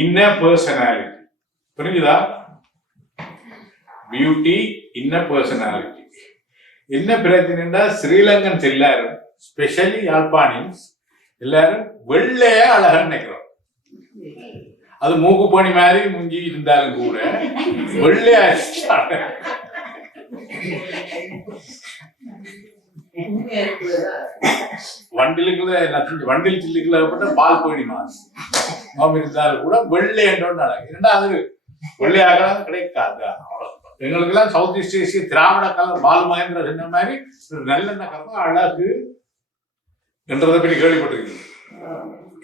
Inner personality. புரிஞ்சுதா? Beauty inner personality. என்ன பிரச்சனைன்னா ஸ்ரீலங்கன்ஸ் எல்லாரும் ஸ்பெஷலி யாழ்ப்பாணின்ஸ் எல்லாரும் வெள்ளையா அழகா நினைக்கிறோம். அது மூக்கு பணி மாதிரி முஞ்சி இருந்தாலும் கூட வெள்ளையா வண்டில் சில்லுக்குள்ள பால் போயிடி மாதிரி இருந்தாலும் கூட வெள்ளை என்றோன்னு அழகு. இரண்டாவது வெள்ளையாக கிடைக்காது. எங்களுக்கு எல்லாம் சவுத் ஈஸ்ட் ஏசிய திராவிட கலர் பால் மகேந்திர சொன்ன மாதிரி நல்லெண்ணெய் கலர் அழகு என்றதை பற்றி கேள்விப்பட்டிருக்கீங்க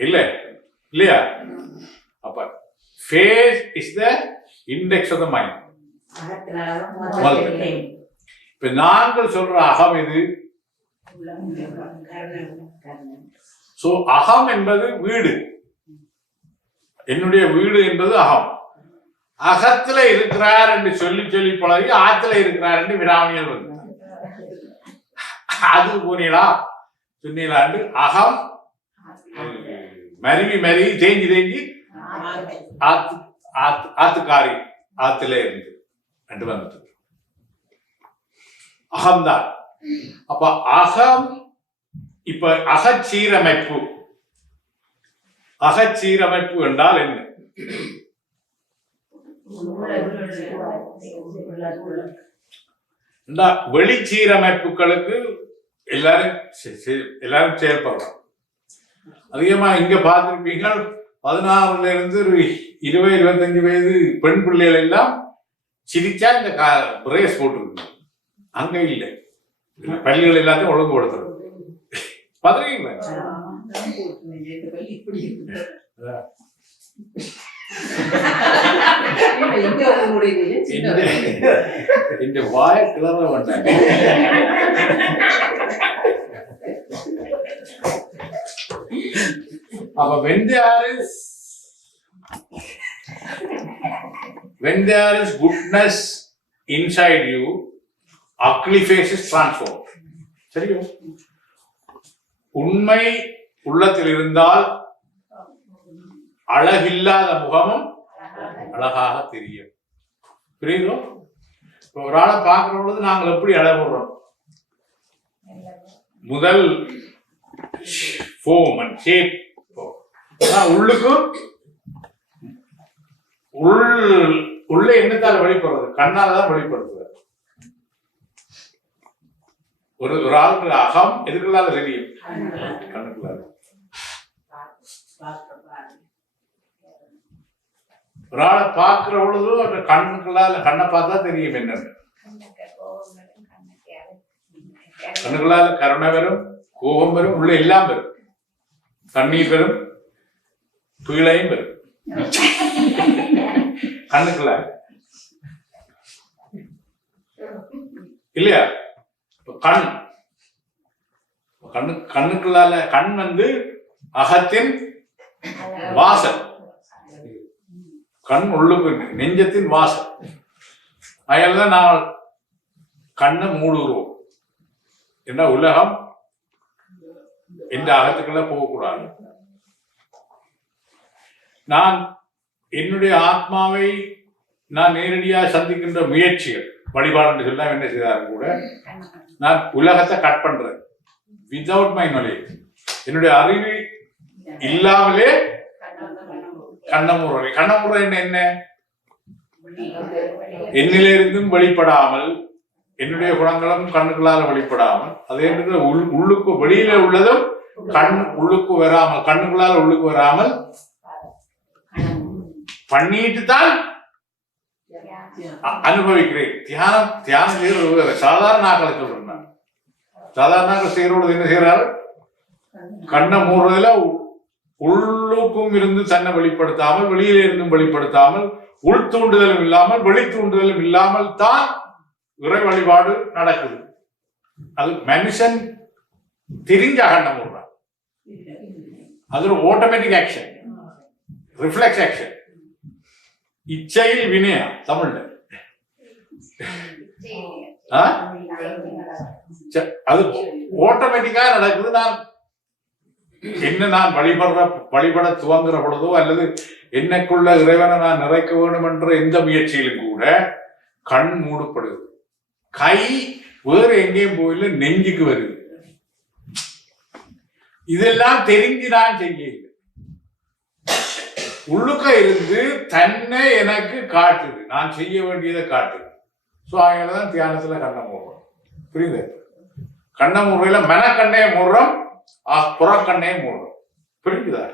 இல்ல இல்லையா? அப்ப face is the index of the mind. இப்ப நாங்கள் சொல்ற அகம் இது. சோ அகம் என்பது வீடு. என்னுடைய வீடு என்பது அகம். அகத்துல இருக்கிறார் என்று சொல்லி சொல்லி பழகி ஆத்துல இருக்கிறார் என்று விராமணியல் வந்து அது போனீங்களா சொன்னீங்களாண்டு அகம் மருவி மருவி தேங்கி தேங்கி ஆத்துக்காரி ஆத்துல இருந்து ரெண்டு வந்துட்டு அகம்தான். அப்ப அகம் இப்ப அகச்சீரமைப்பு. அகச்சீரமைப்பு என்றால் என்ன? வெளிச்சீரமைப்புகளுக்கு எல்லாரும் செயல்படுறோம். அதிகமா இங்க பார்த்திருப்பீங்க 16 இருந்து 20-25 வயது பெண் பிள்ளைகள் எல்லாம் சிரிச்சா இந்த பிரேஸ் போட்டுருக்கு. அங்க இல்லை, பள்ளிகள் எல்லாத்தையும் ஒழுங்குபடுத்துறது. பாத்துருக்கீங்களா? இந்த வாய கிளற வந்தாங்க. அப்ப when there is goodness inside you, ugly face is transformed. சரியோ? உண்மை உள்ளத்தில் இருந்தால் அழகில்லாத முகமும் அழகாக தெரியும். புரியுதோ? இப்போ ஒரு ஆளை பார்க்கிற பொழுது நாங்கள் எப்படி அழகுறோம்? முதல் form and shape. உள்ளுக்கு உள்ள என்னத்தால வெளிப்படுறது? கண்ணாலதான் வெளிப்படுத்துறது. ஒரு ஆளுக்கு அகம் எதுக்குள்ளால தெரியும்? கண்ணுக்குள்ளால. ஒரு ஆளை பார்க்கிற பொழுது அந்த கண்ணுக்குள்ளால கண்ணை பார்த்தா தெரியும் என்னன்னு. கண்ணுக்குள்ளால கருணை வரும், கோபம் வரும், உள்ள எல்லாம் வரும். தண்ணீர் வரும், துயிலையும் வரும் கண்ணுக்குள்ள இல்லையா? கண்ணுக்குள்ளால கண் வந்து அகத்தின் வாசல், கண் உள்ளுக்கு நெஞ்சத்தின் வாசல். அதனாலதான் நான் கண்ணை மூடுகிறோம். என்ன உலகம் இந்த அகத்துக்குள்ள போகக்கூடாது. நான் என்னுடைய ஆத்மாவை நான் நேரடியாக சந்திக்கின்ற முயற்சிகள் வழிபாடு சொல்ல என்ன செய்தாலும் கூட நான் உலகத்தை கட் பண்றேன். வித்தவுட் மை நாலேஜ், என்னுடைய அறிவு இல்லாமலே கண்ணமுறை. கண்ணமுறை என்ன? என்னிலிருந்தும் வெளிப்படாமல், என்னுடைய குணங்களும் கண்ணுகளால் வெளிப்படாமல், அதே உள்ளுக்கு வெளியில உள்ளதும் கண் உள்ளுக்கு வராமல், கண்ணுகளால் உள்ளுக்கு வராமல் பண்ணிட்டு தான் அனுபவிக்கிறேன். தியானம் செய்யறது சாதாரண ஆக்களை சொல்றேன் நான். சாதாரண ஆக்கள் செய்யறது என்ன செய்யறாரு? கண்ணை மூடுறதுல உள்ளுக்கும் இருந்து தன்னை வெளிப்படுத்தாமல், வெளியில இருந்தும் வெளிப்படுத்தாமல், உள் தூண்டுதலும் இல்லாமல் வெளி தூண்டுதலும் இல்லாமல் தான் இறை வழிபாடு நடக்குது. அது மனுஷன் தெரிஞ்ச கண்ணை மூடுறான். அது ஒரு ஆட்டோமேட்டிக் ஆக்ஷன், ரிஃப்ளெக்ஸ் ஆக்ஷன். இச்சையில் வினையா தமிழ்ல? அது ஆட்டோமேட்டிக்கா நடக்குது. நான் வழிபட துவங்குற பொழுதோ அல்லது என்னைக்குள்ள இறைவனை நான் நிறைக்க வேண்டும் என்ற எந்த முயற்சியிலும் கூட கண் மூடப்படுது. கை வேறு எங்கேயும் போயில நெஞ்சுக்கு வருது. இதெல்லாம் தெரிஞ்சு நான் செய்ய உள்ளுக்க இருந்து தன்னை எனக்கு காட்டுது, நான் செய்ய வேண்டியதை காட்டுது. ஸோ அதனாலதான் தியானத்துல கண்ணை மூடுறோம். புரியுது? கண்ணை மூடுறையில மெனக்கண்ணையை மூடுறோம், புறக்கண்ணையை மூடுறோம். புரியுதா?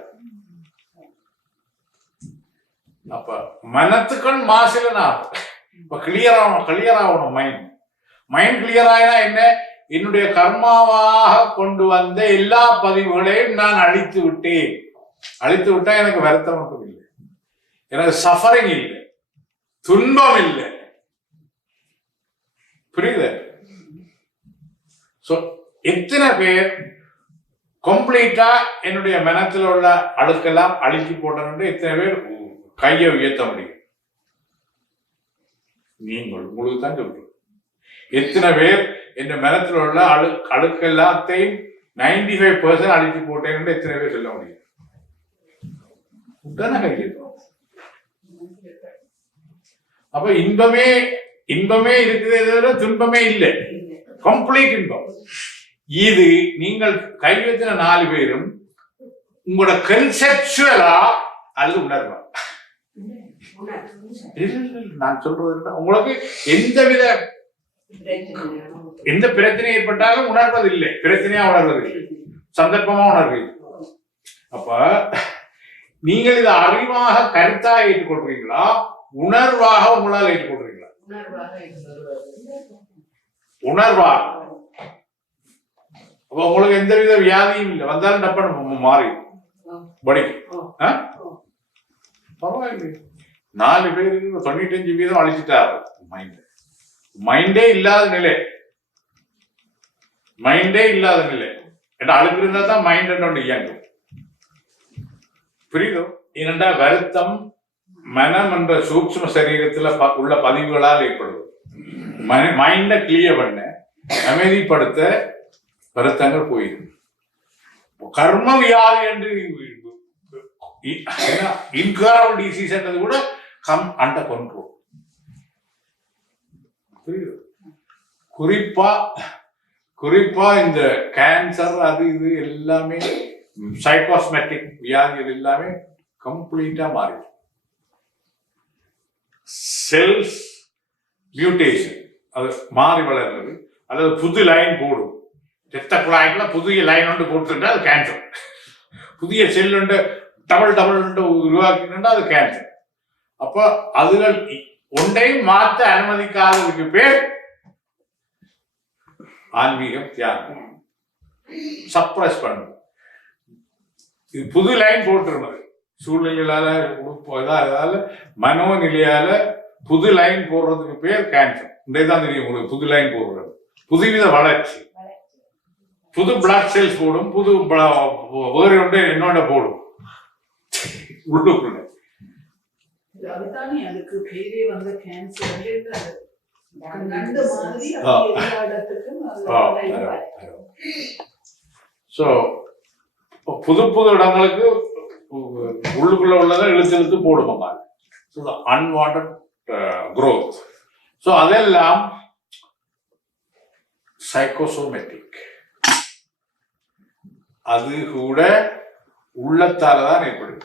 அப்ப மனத்துக்கண் மாசிலனா இப்ப கிளியர் ஆகணும். மைண்ட் கிளியர் ஆகினா என்ன? என்னுடைய கர்மாவாக கொண்டு வந்த எல்லா பதிவுகளையும் நான் அழித்து விட்டேன். அழித்து விட்டா எனக்கு வருத்தம் மட்டும் இல்லை, எனக்கு சஃபரிங் இல்லை, துன்பம் இல்லை. புரியுது? சோ எத்தனை பேர் கம்ப்ளீட்டா என்னுடைய மனத்தில் உள்ள அழுக்கெல்லாம் அழுக்கி போட்டோன்னு எத்தனை பேர் கையை உயர்த்த முடியும்? நீங்கள் உங்களுக்கு தான் சொல்றீங்க. எத்தனை பேர் என் மனத்தில் உள்ள அழுக்கு எல்லாத்தையும் 95% அழித்து போட்டேன்னு எத்தனை பேர் சொல்ல முடியும்? அப்ப இன்பமே இருக்குது, துன்பமே இல்லை, கம்ப்ளீட் இன்பம். இது நீங்கள் கை வைத்தின 4 பேரும் உங்களோட கன்செப்சுவலா அல்லது உணர்வா? நான் சொல்றது உங்களுக்கு எந்த பிரச்சனை ஏற்பட்டாலும் உணர்வது இல்லை, பிரச்சனையா உணர்வது இல்லை, சந்தர்ப்பமா உணர்வு. அப்ப நீங்கள் இதை அறிவாக கருத்தாக ஏற்றுக்கொள்றீங்களா, உணர்வாக உங்களால் ஏற்றுக்கொள்றீங்களா? உணர்வாக. அப்ப உங்களுக்கு எந்தவித வியாதியும் இல்லை, வந்தாலும் டப்ப மாறி படிக்கும். பரவாயில்லை. 4 பேருக்கு 95% அழிச்சிட்டாரு மைண்டே இல்லாத நிலை. ஏன்னா அழுக்கு இருந்தா தான் மைண்ட் ஒன்று இயங்கும். புரியுதோ? ஏனென்றா வருத்தம் மனம் என்ற சூக்ஷ்ம சரீரத்துல உள்ள பதிவுகளால் ஏற்படுது. மைண்ட கிளியர் பண்ண அமைதிப்படுத்த வருத்தங்கள் போயிடும். கர்ம வியாதி என்று இன்கரபிள் டிசீஸ் என்றது கூட கம் அண்டர் கண்ட்ரோல். புரியுது? குறிப்பா இந்த கேன்சர் அது இது எல்லாமே சைக்கோஸ்மெட்டிக் வியாதிகள் எல்லாமே கம்ப்ளீட்டா மாறிடும். செல்ஸ் மியூட்டேஷன், அது மாறி வளர்றது, அல்லது புது லைன் போடும். ரத்த குழாய்க்குள்ள புதிய லைன் ஒன்று போட்டுட்டா அது கேன்சர். புதிய செல் ஒன்று டபுள் உருவாக்கினா அது கேன்சர். அப்ப அதுல ஒன்றையும் மாற்ற அனுமதிக்காததுக்கு பேர் ஆன்மீகம், தியானம். சப்ரஸ் பண்ணுது. இது புது லைன் போட்டுருந்தது சூழ்நிலையால மனோநிலையால புது லைன் போடுறதுக்கு பேர் கேன்சர். இன்றைதான் தெரியும் உங்களுக்கு புது லைன் போடுறது, புதுவித வளர்ச்சி, புது பிளட் செல்ஸ் போடும், புது வேறு ஒன்று என்னோட போடும் உள்ளுக்குள்ள. புது இடங்களுக்கு உள்ளுக்குள்ள உள்ளதை இழுத்து போடுவாங்க. Unwanted growth. So அதெல்லாம் சைக்கோசோமேட்டிக். அது கூட உள்ளத்தாலதான் ஏற்படுது.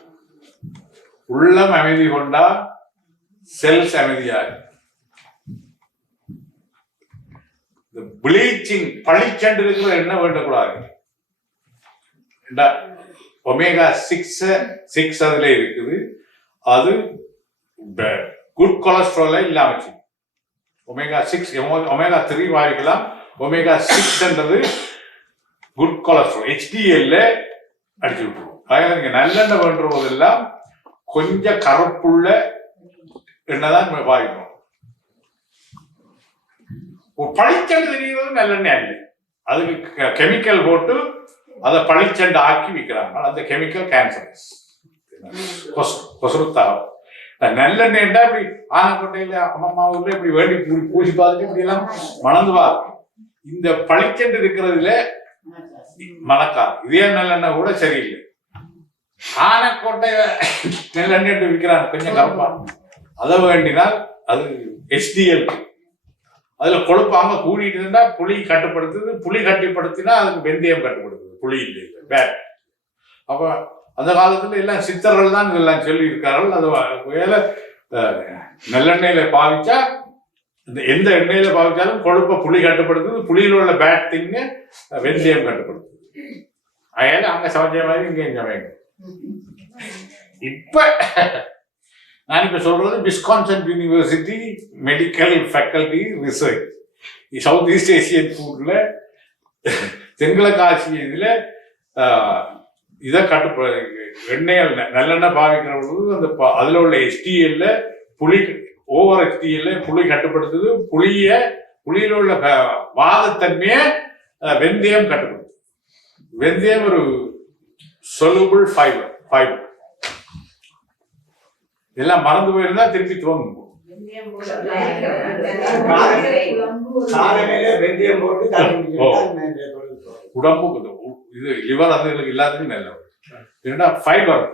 உள்ளம் அமைதி கொண்டா செல்ஸ் அமைதியாக. ப்ளீச்சிங் பளிச்சென்று இருக்கிற என்ன வேண்டக்கூடாது. ஒமேகா 6 அதுல இருக்குது. அது குட் கொலஸ்ட்ராலை இல்லாம ஒமேகா 6 ஒமேகா 3 வாங்கிக்கலாம். ஒமேகா 6 குட் கொலஸ்ட்ரால் HDL அடிச்சு விட்டுருவோம். அதனால நீங்க நல்லெண்ணெய் வேண்டுற போதெல்லாம் கொஞ்சம் கருப்புள்ள எண்ணெய் தான் வாங்கிக்கணும். பளிச்செண்டு தெரிகிறது நல்லெண்ணெய் அல்ல, அதுக்கு கெமிக்கல் போட்டு அதை பளிச்செண்டு ஆக்கி விற்கிறாங்க. அந்த கெமிக்கல் கேன்சரஸ் கொசுறுத்தாகும். நல்லெண்ணெய்டா இப்படி ஆனக்கோட்டையில அம்மா ஊர்ல இப்படி வேண்டி பூசி பார்த்துட்டு இப்படி எல்லாம் மணந்துவாங்க. இந்த பளிச்செண்டு இருக்கிறதுல மணக்காது. இதே நல்லெண்ணெய் கூட சரியில்லை. ஆனைக்கோட்டை நெல்லெண்ணெய் விற்கிறாங்க கொஞ்சம் கருப்பா. அதை வேண்டினால் அது HDL. அதுல கொழுப்பாங்க கூடிட்டு இருந்தா புளி கட்டுப்படுத்துது, புளி கட்டுப்படுத்தினா அதுக்கு வெந்தயம் கட்டுப்படுத்துது, புளி இல்லை வேற. அப்ப அந்த காலத்துல எல்லாம் சித்தர்கள் தான் இதெல்லாம் சொல்லி இருக்கார்கள். அது வேலை நல்லெண்ணெயில பாவிச்சா எந்த எண்ணெயில பாவிச்சாலும் கொழுப்பை புளி கட்டுப்படுத்துது, புளியில் உள்ள பேட் திங்க வெந்தயம் கட்டுப்படுத்துது. அதனால அங்க சமைச்ச மாதிரி இங்க சமைங்க. இப்ப நான் இப்ப சொல்றது Wisconsin university medical faculty research south east Asian ஃபுட்ல தென்கிழக்கு ஆசிய இதுல இதை எண்ணெய் நல்லெண்ணெய் பாவிக்கிற பொழுது அந்த அதுல உள்ள HDL புளி ஓவர் HDL புளி கட்டுப்படுத்துது, புளியில உள்ள வாதத்தன்மைய வெந்தயம் கட்டுப்படுத்துது. வெந்தயம் ஒரு soluble ஃபைபர். எல்லாம் மறந்து போயிருந்தா திருப்பி தோணும். உடம்புக்கு இது லிவர் அது எல்லாத்துக்கும் நல்ல ஏன்னா ஃபைபர்.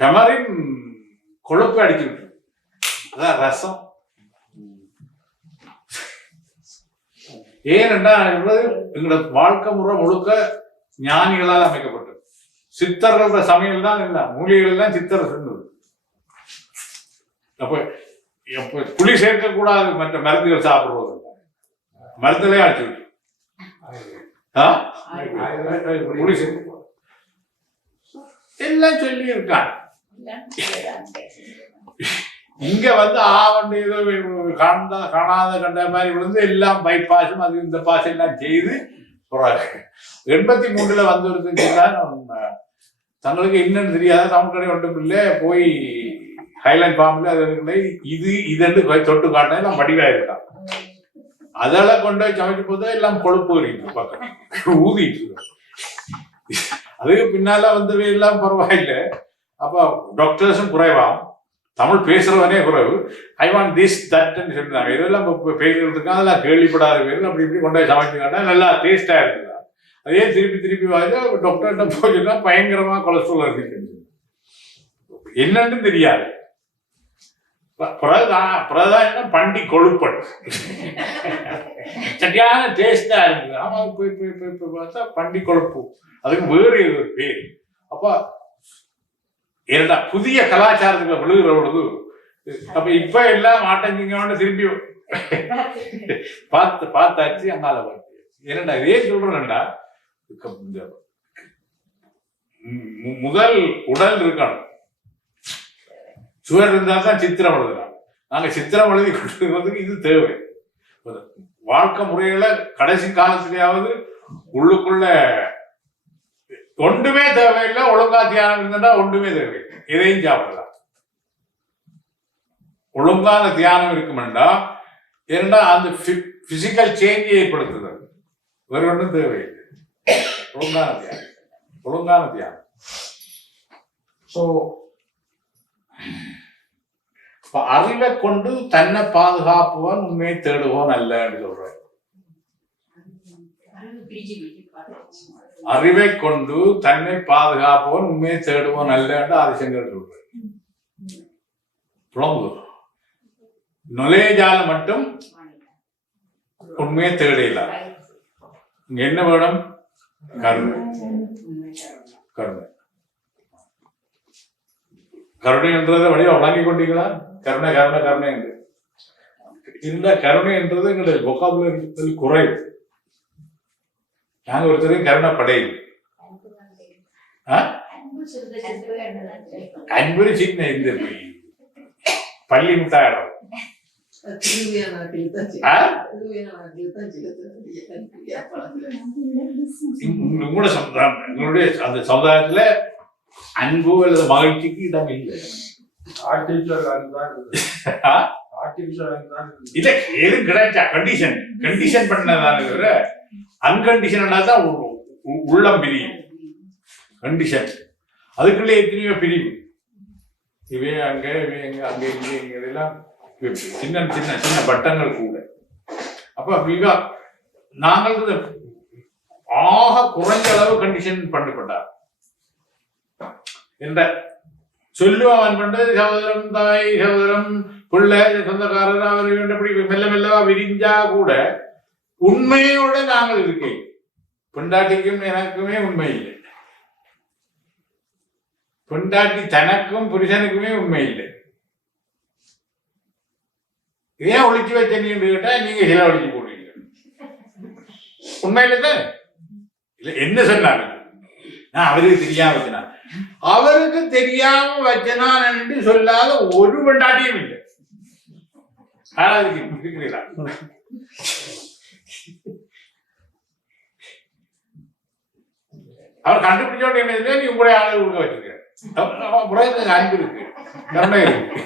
டெமரின் கொழுப்பு அடிச்சுட்டு அதான் ரசம். ஏனென்றா எங்களோட வாழ்க்கை முறை முழுக்க ஞானிகளால் அமைக்கப்பட்டது. சித்தர்களோட சமையல் தான் இல்லை, மூலிகைகள் தான் சித்தர் சொன்னது. அப்ப புளி சேர்க்க கூடாது, மற்ற மருந்துகள் சாப்பிடுவது மருந்துலே அடிச்சு விட்டு புளி சேர்க்க எல்லாம் சொல்லி இருக்காங்க. இங்க வந்து ஏதோ காணாத கண்ட மாதிரி விழுந்து எல்லாம் பைபாஸும் அது இந்த பாஸ் எல்லாம் செய்து போறாங்க. 83 வந்து தங்களுக்கு என்னன்னு தெரியாத தமிழ் கடை ஒன்றும் இல்லை, போய் ஹைலைட் ஃபார்ம்ல அது இது தொட்டு காட்டினா எல்லாம் வடிவா இருக்கான். அதெல்லாம் கொண்டு போய் சமைக்க போதா எல்லாம் கொழுப்பு இருக்கு பக்கம் ஊதிட்டு இருக்கு. அதுக்கு பின்னால வந்தவை எல்லாம் பரவாயில்லை. அப்ப டாக்டர்ஸும் குறைவா, தமிழ் பேசுறவனே குறைவு. ஐ வாண்ட் திஸ் தட்ன்னு சொல்லிருந்தாங்க. இதெல்லாம் பேர்கள் இருக்காங்க, அதெல்லாம் கேள்விப்படாத பேர்கள் அப்படி இப்படி கொண்டு போய் சமைச்சுக்காட்டா நல்லா டேஸ்டா இருக்குதா. அதே திருப்பி வாங்க டாக்டர்கிட்ட போச்சுன்னா பயங்கரமா கொலஸ்ட்ரால் இருக்கு, என்னன்னு தெரியாது. பிரதான பண்டி கொழுப்பன் சரியான டேஸ்டா இருக்குது. ஆமா போய் பார்த்தா பண்டி கொழுப்பு, அதுக்கு வேறு ஒரு பேர். அப்ப ஏன்னா புதிய கலாச்சாரத்துக்குள்ள விழுகிற பொழுது அப்ப இப்ப எல்லாம் மாட்டேங்க திரும்பி பார்த்தாச்சு அங்கால பார்த்து. ஏன்னா இதே சொல்றேன்டா, முதல் உடல் இருக்கணும், சுவர் இருந்தா தான் சித்திரம் எழுதுறாங்க. நாங்க சித்திரம் எழுதி கொடுக்கறதுக்கு இது தேவை. வாழ்க்கை முறைகளை கடைசி காலத்திலேயாவது உள்ளுக்குள்ள ஒன்றுமே தேவையில்லை, ஒழுங்கா தியானம் இருந்தா ஒன்றுமே தேவையில்லை, எதையும் சாப்பிடலாம். ஒழுங்கான தியானம் இருக்குமெண்டா ஏன்னா அந்த பிசிக்கல் சேஞ்ச் ஏற்படுத்துது, வேற ஒன்றும் தேவையில்லை. ஒழுங்கான தியானம். ஸோ அறிவை கொண்டு தன்னை பாதுகாப்புவன் உண்மையை தேடுவோன் அல்லன்னு சொல்றேன். அறிவை கொண்டு தன்னை பாதுகாப்பவன் உண்மையை தேடுவோன் அல்லன்னு ஆதிசங்கர் சொல்றேன். நுழையால மட்டும் உண்மையை தேடல. இங்க என்ன வேணும்? கருணை. கருணை கருணை என்றதை வழியா வழங்கி கொண்டீங்களா? கருணை கருணை கருணை என்று இந்த கருணை என்றது எங்களுடைய வொக்காபுலரி குறைவு. நாங்க ஒருத்தரையும் கருணை படையில் அன்பு சின்ன இந்த பள்ளி முட்டாயிடம் உங்களுடைய அந்த சமுதாயத்துல அன்பு அல்லது மகிழ்ச்சிக்கு இடம் இல்லை. இல்ல எது கிடைச்சா கண்டிஷன் பண்ணதான அன்கண்டிஷன் தான் உள்ளம் பிரியும். கண்டிஷன் அதுக்குள்ளே எத்தனையோ பிரிவு, இவே அங்க இவே அங்க இங்கே இதெல்லாம் சின்ன சின்ன சின்ன பட்டங்கள் கூட. அப்ப மிக நாங்கள் ஆக குறைஞ்ச அளவு கண்டிஷன் பண்ணப்பட்டார் என்ற சொல்லுவான் பண்டு சகோதரம் தாய் சகோதரம் பிள்ளை சொந்தக்காரர் அவர் வேண்டபடி மெல்ல மெல்லவா விரிஞ்சா கூட உண்மையோட நாங்கள் இருக்கேன். பெண்டாட்டிக்கும் எனக்குமே உண்மை இல்லை, பெண்டாட்டி தனக்கும் புருஷனுக்குமே உண்மை இல்லை. ஏன் ஒழிச்சு வச்ச நீ கேட்டா நீங்க சில ஒழிச்சு போடுவீங்க. உண்மையில தான் இல்ல என்ன சொன்னாங்க, நான் அவருக்கு தெரியாம வச்சனா, அவருக்கு தெரியாம வச்சனான் என்று சொல்லாத ஒரு பெண்டாட்டியும் இல்லை. இருக்கிறீங்களா? அவர் கண்டுபிடிச்சோட என்ன இல்லை, நீ உங்களுடைய ஆளை கொடுக்க வச்சிருக்க அன்பு இருக்கு, கருணை இருக்கு.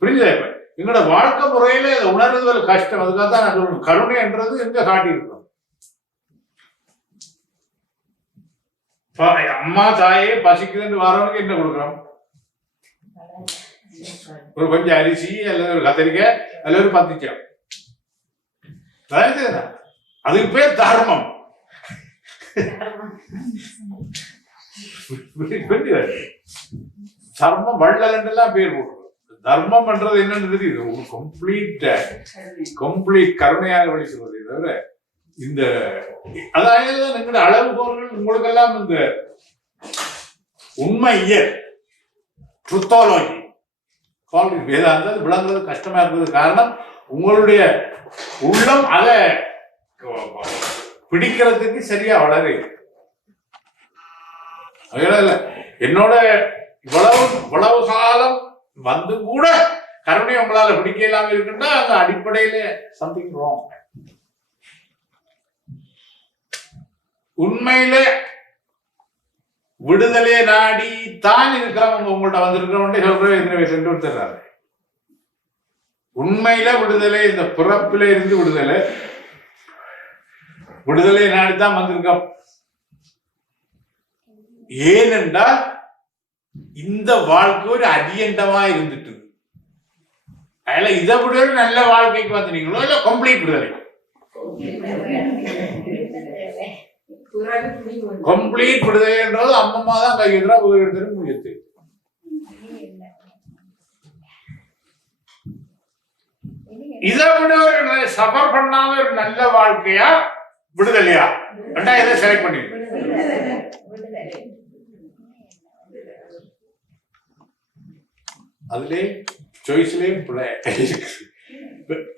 புரிஞ்சுதா? இப்ப எங்களோட வாழ்க்கை முறையில இதை உணர்வுகள் கஷ்டம். அதுக்காக தான் நான் சொல்றேன், கருணை என்றது எங்க காட்டியிருக்கோம். அம்மா தாயே பசிக்குதுன்னு வரவனுக்கு என்ன கொடுக்குறோம்? ஒரு கொஞ்சம் அரிசி அல்லது ஒரு கத்திரிக்காய் அல்லது ஒரு பத்திச்சம். அதுக்கு பேர் தர்மம். தர்மம் வள்ளல் பேர் போட்டு தர்மம் பண்றது என்னன்னு தெரியுது. கம்ப்ளீட் கருணையாக வழிசுவது தவிர இந்த அதாவது எங்களோட அளவுகோல்கள் உங்களுக்கெல்லாம் இந்த உண்மையியல் ட்ருத்தாலஜி வேதாந்தம் விளங்குறது கஷ்டமா இருக்கிறது காரணம் உங்களுடைய உள்ளம் அதை பிடிக்கிறதுக்கு சரியா வளரு. என்னோட இவ்வளவு காலம் வந்து கூட கருணை உங்களால பிடிக்க இல்லாம இருக்குன்னா அந்த அடிப்படையில சம்திங் ராங். உண்மையில விடுதலை நாடி தான் இருக்கிறவங்க உங்கள்கிட்ட வந்திருக்கிறவங்க சொல்ற சென்று கொடுத்துறாரு. உண்மையில விடுதலை இந்த பிறப்பில இருந்து விடுதலை நாடித்தான் வந்திருக்கோம். ஏனென்றால் இந்த வாழ்க்கை ஒரு அடியண்டமா இருந்துட்டு, அதுல இதை விட ஒரு நல்ல வாழ்க்கைக்கு வந்துட்டீங்களோ இல்ல கம்ப்ளீட் விடுதலை. கம்ப்ளீட் விடுதலைன்றது அம்மம்மா தான் கையெழுதுறா உதவி முயற்சி. இதை விட ஒரு சஃபர் பண்ணாத ஒரு நல்ல வாழ்க்கையா விடுதலையா ரெண்டா இதை செலக்ட் பண்ணி அதுலயே சாய்ஸ்லயும்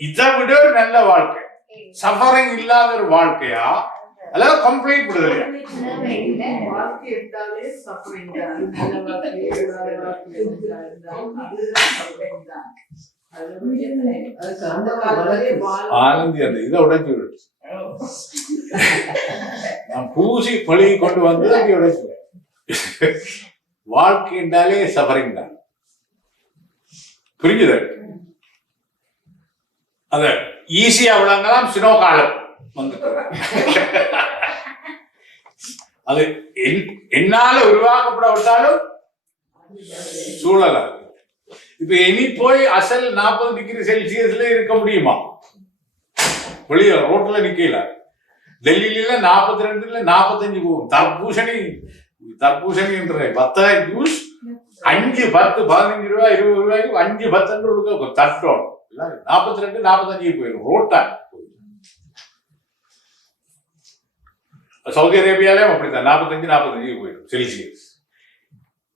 இதை விட ஒரு நல்ல வாழ்க்கை சஃபரிங் இல்லாத ஒரு வாழ்க்கையா அல்லது கம்ப்ளீட் விடுதலையா? ஆனந்தி அந்த இதை உடைச்சு விடுச்சு, நான் பூசி பழகி கொண்டு வந்து அப்படி உடைச்சு. வாழ்க்கை என்றாலே சஃபரிங் தான். புரிஞ்சுது? அத ஈஸியா விளங்கலாம். சினோ காலம் வந்து அது என்னால உருவாக்கப்படவிட்டாலும் சூழலா. இப்ப இனி போய் அசல் 40 டிகிரி செல்சியஸ்ல இருக்க முடியுமா? வெளியே ரோட்ல நிக்கல. டெல்லியில 42 45 போகும். தர்பூசணி என்ற 10 ஜூஸ் 5 10 15 ரூபாய் 20 ரூபாய்க்கு 5 10 தட்டோம். 42 45 போயிடும் ரோட்டா. சவுதி அரேபியாலே அப்படித்தான் 45 45 போயிடும் செல்சியஸ்.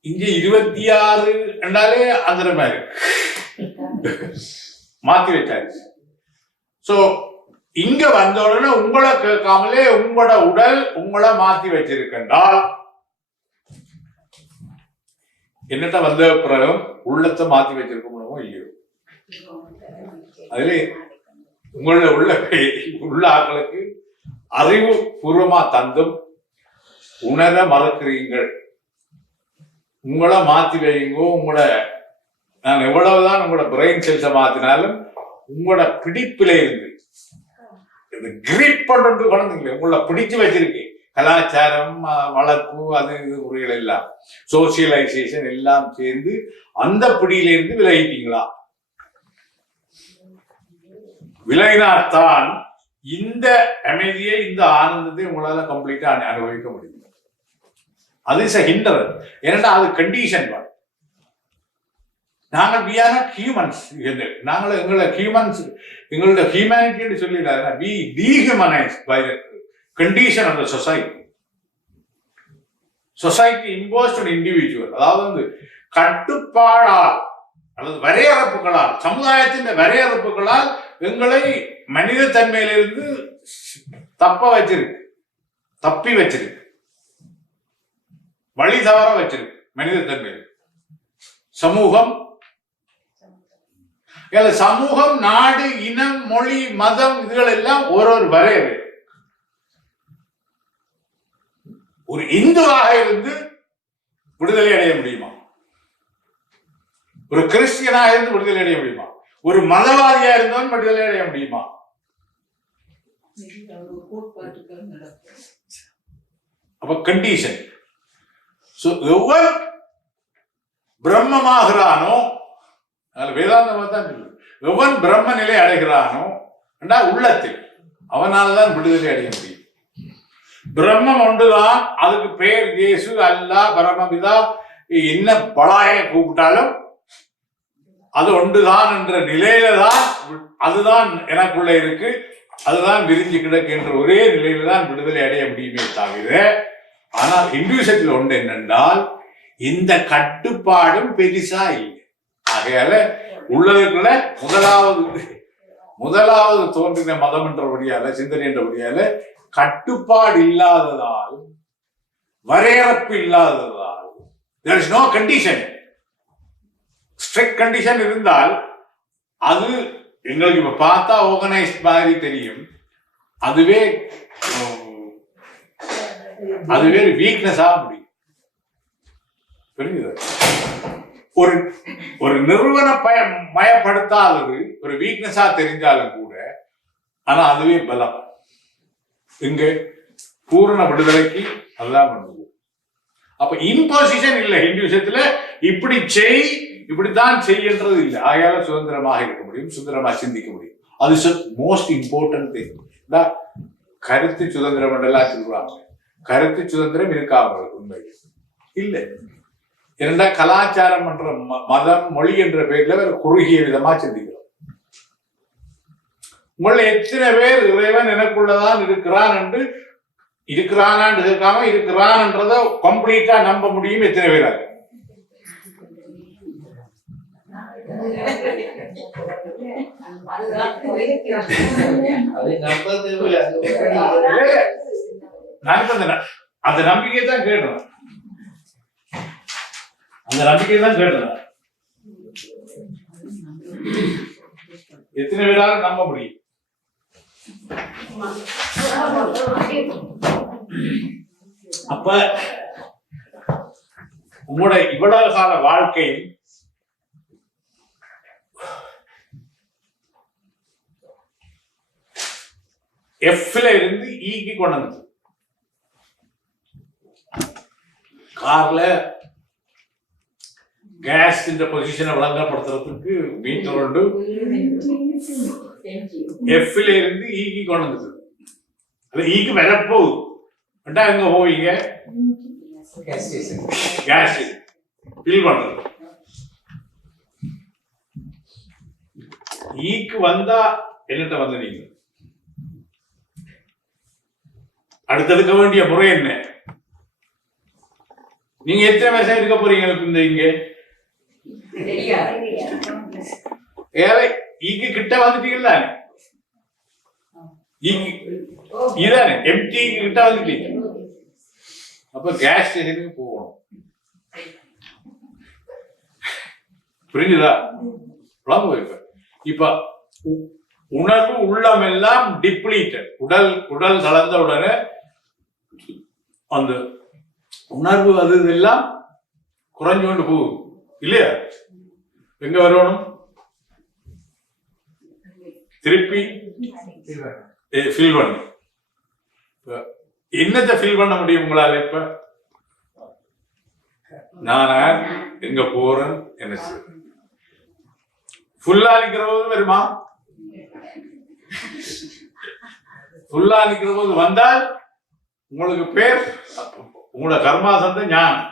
இங்க 26 என்றாலே அந்த மாதிரி மாத்தி வச்சாச்சு. சோ இங்க வந்த உடனே உங்களை கேட்காமலே உங்களோட உடல் உங்களை மாத்தி வச்சிருக்கின்றால் என்னட்ட வந்த பிறகு உள்ளத்தை மாத்தி வச்சிருக்க முடியுமோ இல்லையோ? அதுல உங்களோட உள்ள ஆட்களுக்கு அறிவு பூர்வமா தந்தும் உணர மறக்கிறீங்கள். உங்களை மாத்தி வைங்கோ. உங்களோட நான் எவ்வளவுதான் உங்களோட பிரெயின் செல்ஸை மாத்தினாலும் உங்களோட பிடிப்பில இருந்து இது கிரிப் பண்றது குழந்தைங்க உங்களை பிடிச்சு வச்சிருக்கேன். கலாச்சாரம் வளர்ப்பு அது இது முறைகள் எல்லாம் சோசியலைசேஷன் எல்லாம் சேர்ந்து அந்த பிடியில இருந்து விலகிட்டீங்களா? விலகினால்தான் இந்த அமைதியை, இந்த ஆனந்தத்தை உங்களால கம்ப்ளீட்டா அனுபவிக்க முடியும். அது இஸ் ஹிண்டர். ஏன்னா அது கண்டிஷன். நாங்கள் we are not humans. நாங்கள் எங்களை ஹியூமன்ஸ், எங்களோட humanity சொல்லிடாங்க. we dehumanized by the condition of the society. Society imposed on individual. அதாவது கட்டுப்பாடால் அல்லது வரையறுப்புகளால், சமுதாயத்தின் வரையறுப்புகளால் எங்களை மனித தன்மையிலிருந்து தப்பி வச்சிருக்கு, வழி தவற வச்சிருக்கு. மனித தன்மையில் சமூகம், சமூகம், நாடு, இனம், மொழி, மதம், இதுகள் எல்லாம் ஒரு வரையறை. ஒரு இந்துவாக இருந்து விடுதலை அடைய முடியுமா? ஒரு கிறிஸ்டியனாக இருந்து விடுதலை அடைய முடியுமா? ஒரு மதவாதியா இருந்தவன் விடுதலை அடைய முடியுமா? அப்ப கண்டிஷன். எவன் பிரம்மமாகிறானோ, வேதாந்தமா தான் சொல்லுது, எவன் பிரம்ம நிலை அடைகிறானோ உள்ளத்தில் அவனால்தான் விடுதலை அடைய முடியும். பிரம்மம் ஒன்றுதான். அதுக்கு பேர் இயேசு, அல்லாஹ், பரமபிதா, என்ன பலாய கூப்பிட்டாலும் அது ஒன்றுதான் என்ற நிலையில தான், அதுதான் எனக்குள்ள இருக்கு, அதுதான் விரிஞ்சு கிடக்கு என்ற ஒரே நிலையில தான் விடுதலை அடைய முடியுமே தவிர. ஆனால் இந்துசத்தில் ஒன்று என்னென்றால் இந்த கட்டுப்பாடும் பெரிசா இல்லை. ஆகையால உள்ளதுக்குள்ள முதலாவது தோன்றின மதம் என்றபடியால, சிந்தனை என்றபடியால கட்டுப்பாடு இல்லாததால், வரையறுப்பு இல்லாததால், there is no condition. Strict condition இருந்தால் அது எங்களுக்கு இப்ப பார்த்தா ஆர்கனைஸ்ட் மாதிரி தெரியும். அதுவே வீக்னஸா முடியும். புரியுது? ஒரு நிறுவன மயப்படுத்தாதது ஒரு வீக்னஸா தெரிஞ்சாலும் கூட, ஆனா அதுவே பலம். இங்க பூரண விடுதலைக்கு அதுதான் பண்ணுது. அப்ப இம்போசிஷன் இல்லை. ஹிந்து விஷயத்துல இப்படி இப்படித்தான் செய்யன்றது இல்லை. ஆகையால சுதந்திரமாக இருக்க முடியும், சுதந்திரமாக சிந்திக்க முடியும். அது மோஸ்ட் இம்பார்ட்டன்ட் திங். கருத்து சுதந்திரம் என்றெல்லாம் சொல்றாங்க. கருத்து சுதந்திரம் இருக்காங்க உண்மை இல்லை. இரண்டா கலாச்சாரம் என்ற மதம், மொழி என்ற பெயர்ல வேற குறுகிய விதமா சிந்திக்கிறோம். உங்களை எத்தனை பேர் இறைவன் எனக்குள்ளதான் இருக்கிறான் என்று இருக்கிறானான்னு இருக்காம இருக்கிறான் என்றத கம்ப்ளீட்டா நம்ப முடியும்? எத்தனை பேர்? அந்த நம்பிக்கை தான் கேட்டேன். எத்தனை பேரால நம்ப முடியும்? அப்ப உங்களோட இவ்வளவு கால வாழ்க்கையில் எஃப்ல இருந்து ஈக்கு கொண்டு வந்து கார்ல கேஸ் இந்த பொசிஷனை விளங்கப்படுத்துறதுக்கு மீட்டர் உண்டு. எஃப்ல இருந்து ஈக்கு கொண்டு வந்தது. அது ஈக்கு வரப்போகுது. எங்க போவீங்க? கேஸ் ஃபில் பண்றது. ஈக்கு வந்தா என்னட்ட வந்து நீங்க அடுத்தெடுக்க வேண்டிய முறை என்ன? நீங்க எத்தனை வருஷம் இருக்க போறீங்க இந்த இங்க? ஈக்கு கிட்ட வந்துட்டீங்கல்ல, இதானே எம்டி கிட்ட வந்துட்டீங்க. அப்ப கேஸ் ஸ்டேஷனுக்கு போகணும். புரிஞ்சுதா? இப்ப உணர்வு உள்ளம் எல்லாம் டிப்ளீட்டட். உடல் கலந்த உடனே அந்த உணர்வு அது இதெல்லாம் குறைஞ்சு கொண்டு போகுது இல்லையா? எங்க வரணும்? திருப்பி ஃபில் பண்ண. என்னத்தை ஃபில் பண்ண முடியும் உங்களால? இப்ப நானா எங்க போறேன், என்ன ஃபுல்லா இருக்கிற போது வருமா? ஃபுல்லா நிக்கிற போது வந்தால் உங்களுக்கு பேர் உங்களோட கர்மாசந்த ஞானம்.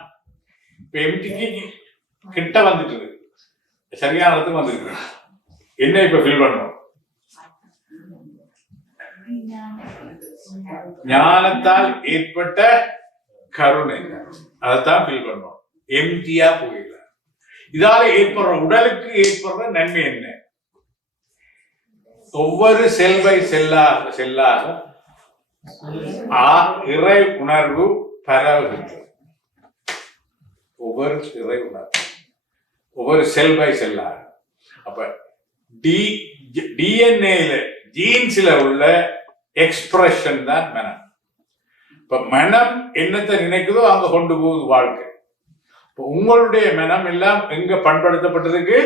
இப்ப எம்டிக்கு கிட்ட வந்துட்டு சரியான இடத்துக்கு வந்துருக்கு. என்ன இப்ப ஃபீல் பண்ணணும்? ஞானத்தால் ஏற்பட்ட கருணை, அதைத்தான் ஃபீல் பண்ணணும். எம்டியா போயிடல. இதால ஏற்படுற உடலுக்கு ஏற்படுற நன்மை என்ன? ஒவ்வொரு செல் பை செல்லாக இறை உணர்வு பரவுகின்றது. ஒவ்வொரு இறை உணர்வு ஒவ்வொரு செல் பை செல்லாக. அப்ப டிஎன்ஏல ஜீன்ஸ்ல உள்ள எக்ஸ்பிரஷன் தான் மனம். இப்ப மனம் என்னத்தை நினைக்குதோ அங்க கொண்டு போகுது வாழ்க்கை. உங்களுடைய மனம் எல்லாம் எங்க பண்படுத்தப்பட்டதுக்கு?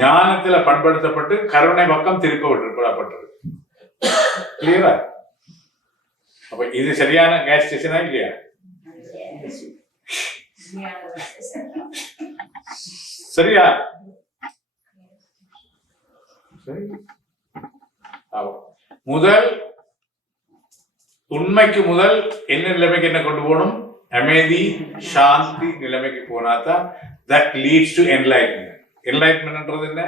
ஞானத்துல பண்படுத்தப்பட்டு கருணை பக்கம் திருப்ப விட்டுப்படப்பட்டது. கிளியரா? அப்ப இது சரியான கேஸ் ஸ்டேஷனா இல்லையா? சரியா? சரி. முதல் உண்மைக்கு முதல் என்ன நிலைமைக்கு என்ன கொண்டு போகணும்? அமைதி சாந்தி நிலைமைக்கு போனாதான் that leads to enlightenment. enlightenmentன்றது என்ன?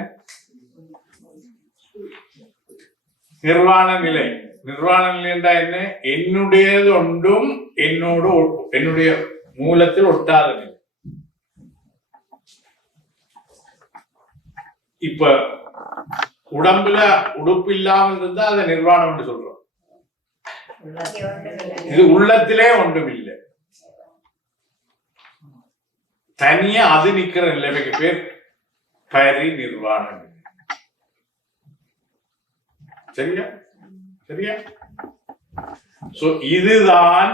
நிர்வாண நிலை. நிர்வாண நிலை என்றா என்ன? என்னுடையது ஒன்றும் என்னோடு என்னுடைய மூலத்தில் ஒட்டாத நிலை. இப்ப உடம்புல உடுப்பு இல்லாமல் இருந்தா அதை நிர்வாணம் என்று சொல்றோம். இது உள்ளத்திலே ஒன்றும் இல்லை, தனியா அது நிக்கிற நிலைமைக்கு பேர் பரிநிர்வாணம். சரியா? சரியா? சோ இதுதான்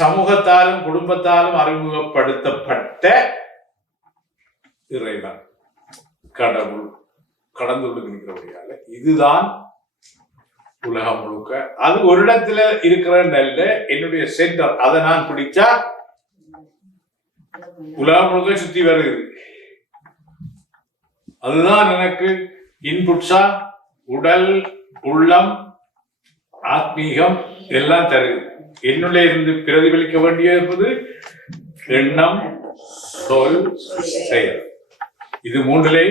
சமூகத்தாலும் குடும்பத்தாலும் அறிமுகப்படுத்தப்பட்ட இறைவன், கடவுள், கடந்து நிற்கிறபடியால இதுதான் உலகம் முழுக்க. அது ஒரு இடத்துல இருக்கிற என்னுடைய சென்டர், அதை நான் பிடிச்சா உலகம் முழுக்க சுத்தி வருது. அதுதான் எனக்கு இன்புட்ஸா உடல், உள்ளம், ஆத்மீகம் எல்லாம் தருது. என்னுள்ள இருந்து பிரதிபலிக்க வேண்டியது எண்ணம், சொல், செயல். இது மூன்றிலே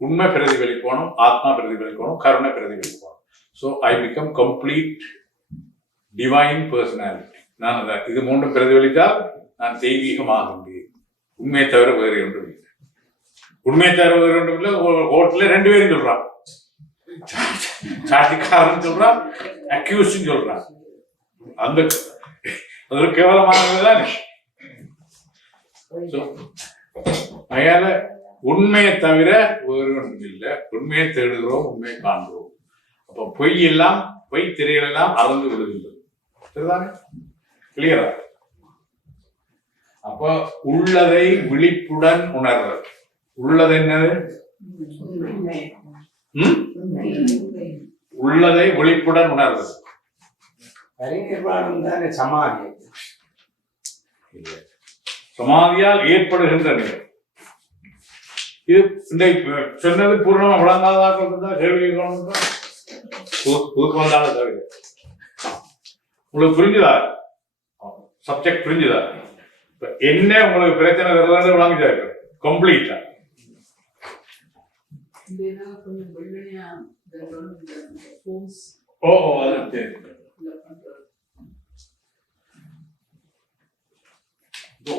உண்மை பிரதிபலிக்கணும், ஆத்மா பிரதிபலிக்கணும், கருணை பிரதிபலிக்கணும். So I become complete divine personality. நான் இது மூன்றும் பிரதிபலித்தால் நான் தெய்வீகமாகின்றேன். உண்மையை தவிர வேறு ஒன்றும் இல்லை. உண்மையை தவிர வேறு ஒன்றும் இல்லை. கோர்ட்ல 2 பேரும் சொல்றான், சாட்சிக்காரன் சொல்றான், அக்யூஸ்டும் சொல்றான். அந்த அது கேவலமானதுதான். அதனால உண்மையை தவிர வேறு ஒன்றும் இல்லை. உண்மையை தேடுகிறோம், உண்மையை காண்கிறோம். அப்ப பொய் எல்லாம், பொய் திரையெல்லாம் அறந்து விடுகின்றது. சரிதானே? கிளியரா? அப்ப உள்ளதை விழிப்புடன் உணர்றது. உள்ளது என்னது? உள்ளதை விழிப்புடன் உணர்வது. சமாதி. சமாதியால் ஏற்படுகின்ற நிலை. இது சொன்னது பூர்ணமா விளங்காத கேள்வி புதுக்கு வந்தாலும் தவிர உங்களுக்கு புரிஞ்சுதா? சப்ஜெக்ட் புரிஞ்சுதா? என்ன உங்களுக்கு பிரச்சனை வருது விளங்குதா? இப்ப கம்ப்ளீட்டா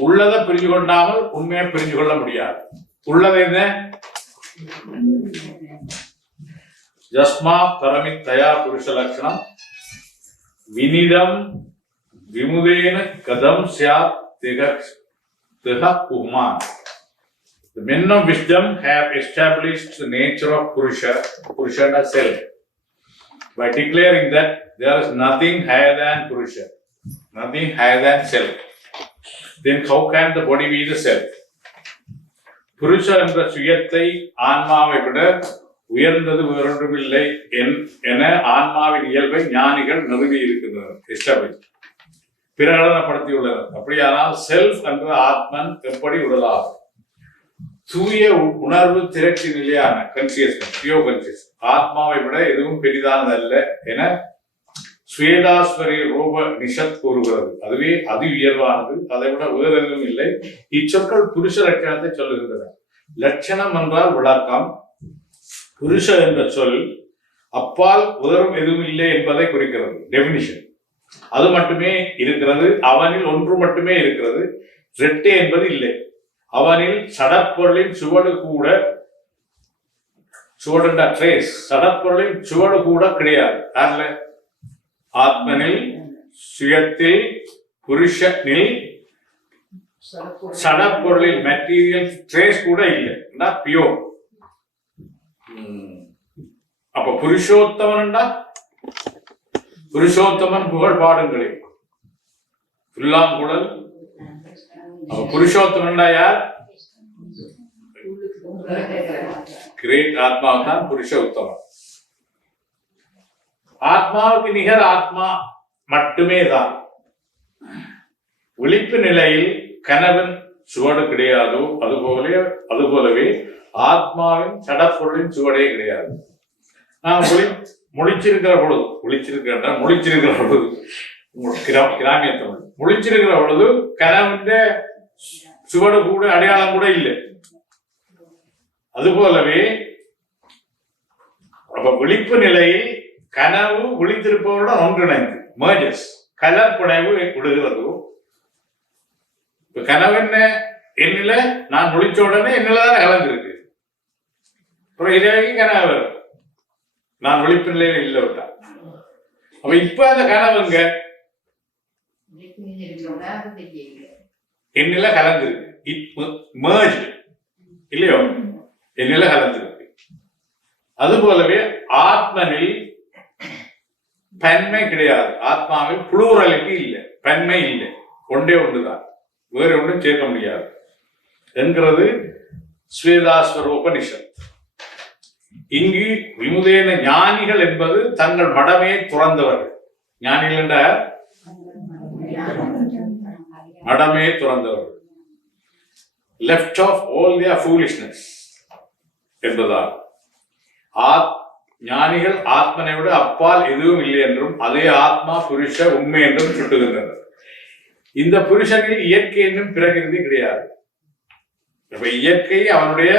உள்ளதை பிரிஞ்சு கொண்டாமல் உண்மையை பிரிஞ்சு கொள்ள முடியாது. உள்ளது என்ன? ஜஸ்மா பரமித்தயா புருஷ லட்சணம் வினிதம் விமுதேன கதம் ஸ்யாத் திக உஹ்மான். The men of wisdom have established the nature of Purusha as self, by declaring that there is nothing higher than Purusha, nothing higher than self. Then how can the body be the self? புருஷ என்ற சுயத்தை ஆன்மாவை விட உயர்ந்தது வேறொன்றுமில்லை என ஆன்மாவின் இயல்பை ஞானிகள் நிறுவி இருக்கின்றனர், பிரகடனப்படுத்தியுள்ளனர். அப்படியானால் செல்ஃப் என்ற ஆத்மன் எப்படி உடலாகும்? தூய உணர்வு திரட்சி நிலையான கன்சியஸ்னஸ், பியோ கன்சியஸ், ஆத்மாவை விட எதுவும் பெரிதானதல்ல என ஸ்வேதாஸ்வரிய ரூப நிஷத் கூறுகிறது. அதுவே அதி உயர்வானது, அதை விட வேறு எதுவும் இல்லை. இச்சொற்கள் புருஷ லட்சணத்தை சொல்லுகின்றன. லட்சணம் என்றால் விளக்கம். புருஷ என்ற சொல் அப்பால் வேறும் எதுவும் இல்லை என்பதை குறிக்கிறது, டெபினிஷன். அது மட்டுமே இருக்கிறது, அவனில் ஒன்று மட்டுமே இருக்கிறது, ரெட்டே என்பது இல்லை. அவனில் சடப்பொருளின் சுவடு கூட, சுவடுன்ற ட்ரேஸ், சடப்பொருளின் சுவடு கூட கிடையாது. அதுல ஆத்மனில், சுயத்தில், புருஷனில் சடப்பொருளில் மெட்டீரியல் ட்ரேஸ் கூட இல்லை, பியோர். அப்ப புருஷோத்தமன்டா, புருஷோத்தமன் புகழ் பாடுங்களே புல்லாங்குழல். புருஷோத்தமன்டா யார்? கிரேட் ஆத்மாவுதான் புருஷ உத்தமன். ஆத்மாவுக்கு நிகர் ஆத்மா மட்டுமே தான். விழிப்பு நிலையில் கனவின் சுவடு கிடையாதோ அதுபோலவே ஆத்மாவின் சடப்பொருளின் சுவடே கிடையாது. நான் முழிச்சிருக்கிற பொழுது, முழிச்சிருக்கிற பொழுது கிராமிய தமிழ், முழிச்சிருக்கிற பொழுது கனவுன்ற சுவடு கூட அடையாளம் கூட இல்லை. அதுபோலவே அப்ப விழிப்பு நிலையில் கனவு விழித்திருப்பவருடன் ஒன்றிணைந்து மேஜஸ் கலர்ப்புணைவு விடுகிறதோ. இப்ப கனவு என்ன, என்னில நான் முழிச்ச உடனே என்னில்தான் கலந்துருக்கு. அப்புறம் இரவு கனவு வரும், நான் விழிப்பு நிலையில இல்லை விட்டா. அப்ப இப்ப அந்த கனவுங்க என்னில கலந்துருக்கு, இல்லையோ, என்னில கலந்துருக்கு. அதுபோலவே ஆத்மனில் பன்மை கிடையாது. ஆத்மாவில் புளூரலிட்டி இல்லை, பன்மை இல்லை, ஒன்றே ஒன்றுதான், வேற ஒன்றும் சேர்க்க முடியாது என்கிறது ஸ்வேதாஸ்வரோபனிஷத். இங்கு விமுதேன ஞானிகள் என்பது தங்கள் மடமையை துறந்தவர்கள். ஞானிகள் என்ற மடமையை துறந்தவர்கள், left of all their foolishness என்பதால் ஞானிகள் ஆத்மனை விட அப்பால் எதுவும் இல்லை என்றும் அதே ஆத்மா புருஷ உண்மை என்றும் சுட்டுகின்றனர். இந்த புருஷனில் இயற்கை என்னும் பிரகிருதி கிடையாது. இப்ப இயற்கை அவனுடைய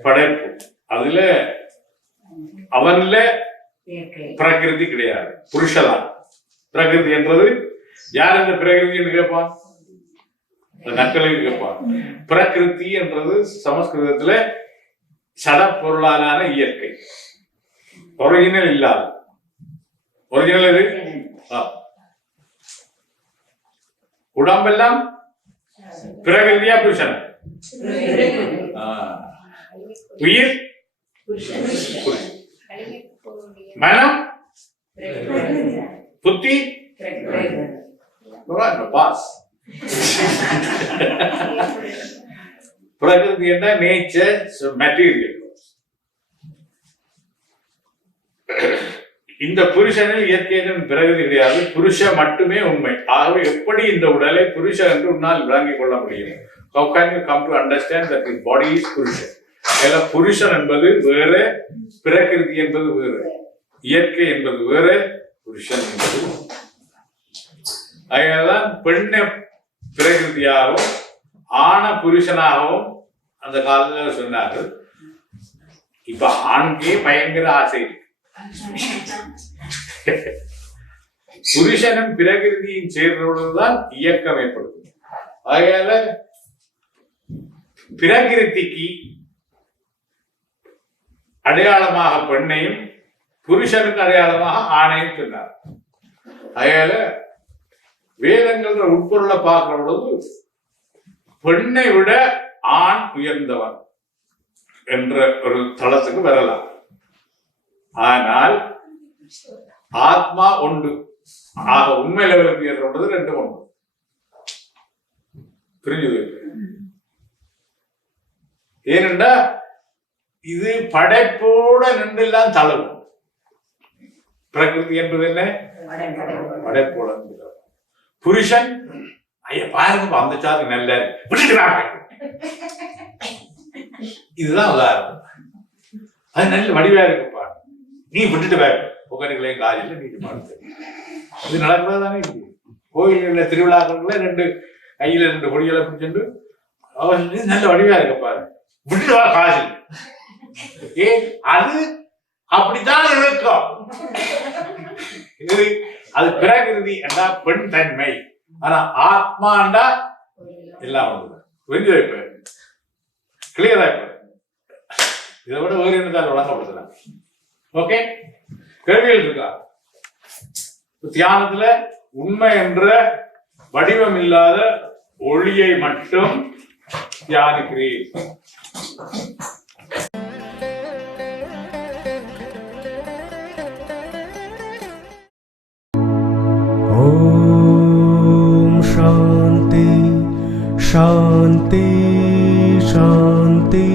படைப்பு, அதுல அவன்ல பிரகிருதி கிடையாது, புருஷதான் பிரகிருதி என்றது. யார் இந்த பிரகிருதி என்று கேட்பான்? நக்கலுக்கு கேட்பான். பிரகிருதி என்றது சமஸ்கிருதத்துல சட பொருளாலான இயற்கை, ஒரிஜினல் இல்லாத. ஒரிஜினல் எது? உடம்பெல்லாம் பிரகிருதியா புருஷன், உயிர் மனம் புத்தி பாஸ். பிரகிருதி என்ன? Nature, material. இந்த புருஷனில் இயற்கையின் பிரகிருதி கிடையாது, புருஷ மட்டுமே உண்மை. ஆகவே எப்படி இந்த உடலை புருஷ என்று உன்னால் விளங்கிக் கொள்ள முடியும்? How can you come to understand that the body is புருஷன்? புருஷன் என்பது வேற, பிரகிருதி என்பது வேற, இயற்கை என்பது வேற, புருஷன் என்பது. அதனால்தான் பெண்ணை பிரகிருதியாகவும் ஆண புருஷனாகவும் அந்த காலத்தில் சொன்னார்கள். இப்ப ஆணுக்கே பயங்கர ஆசை. புருஷனும் பிரகிருதியும் சேர்ந்ததுதான் இயக்கம் ஏற்படுத்தும். ஆகையால பிரகிருதிக்கு அடையாளமாக பெண்ணையும் புருஷனுக்கு அடையாளமாக ஆணையும் சொன்னார். ஆகையால வேதங்கள் உட்பொருளை பார்க்கிற பொழுது பெண்ணை விட ஆண் உயர்ந்தவன் என்ற ஒரு தளத்துக்கு வரலாம். ஆனால் ஆத்மா ஒன்று. ஆக உண்மை லெவலுக்கு ஏற்படுறது ரெண்டு ஒன்று. புரிஞ்சுது? ஏனென்றா இது படைப்போட நின்றெல்லாம் தளவும். பிரகிருதி என்பது என்ன? படைப்போட. புருஷன் ஐயா பாருங்க அந்த சாதி நல்ல விட்டுக்கிறாங்க. இதுதான் உதாரணம். அது நல்ல வடிவா இருக்குப்பா, நீ விட்டுட்டு வேறு புகழ்களையும் காலையில் நீட்டு பாடுது. இது நடக்கிறதானே இருக்கு. கோயில்களில் திருவிழாக்கள்ல 2 கையில 2 கொடிகளை பிடிச்சிட்டு அவர் நல்ல வடிவா இருக்கப்பாரு, விட்டுட்டு வா காசு. அது அப்படித்தான் இருக்கும். இது அது பிரகிருதி என்றா பெண் தன்மை. ஆனா ஆத்மாண்டா எல்லாம் வெஞ்சு வைப்ப கிளியரா இப்ப இதை விட வேறு என்னதால் வழங்கப்படுத்தலாம். ஓகே, கேள்விகள் இருக்கா? தியானத்துல உண்மை என்ற வடிவம் இல்லாத ஒளியை மட்டும் தியானிக்கிறேன். ஓம் சாந்தி சாந்தி சாந்தி.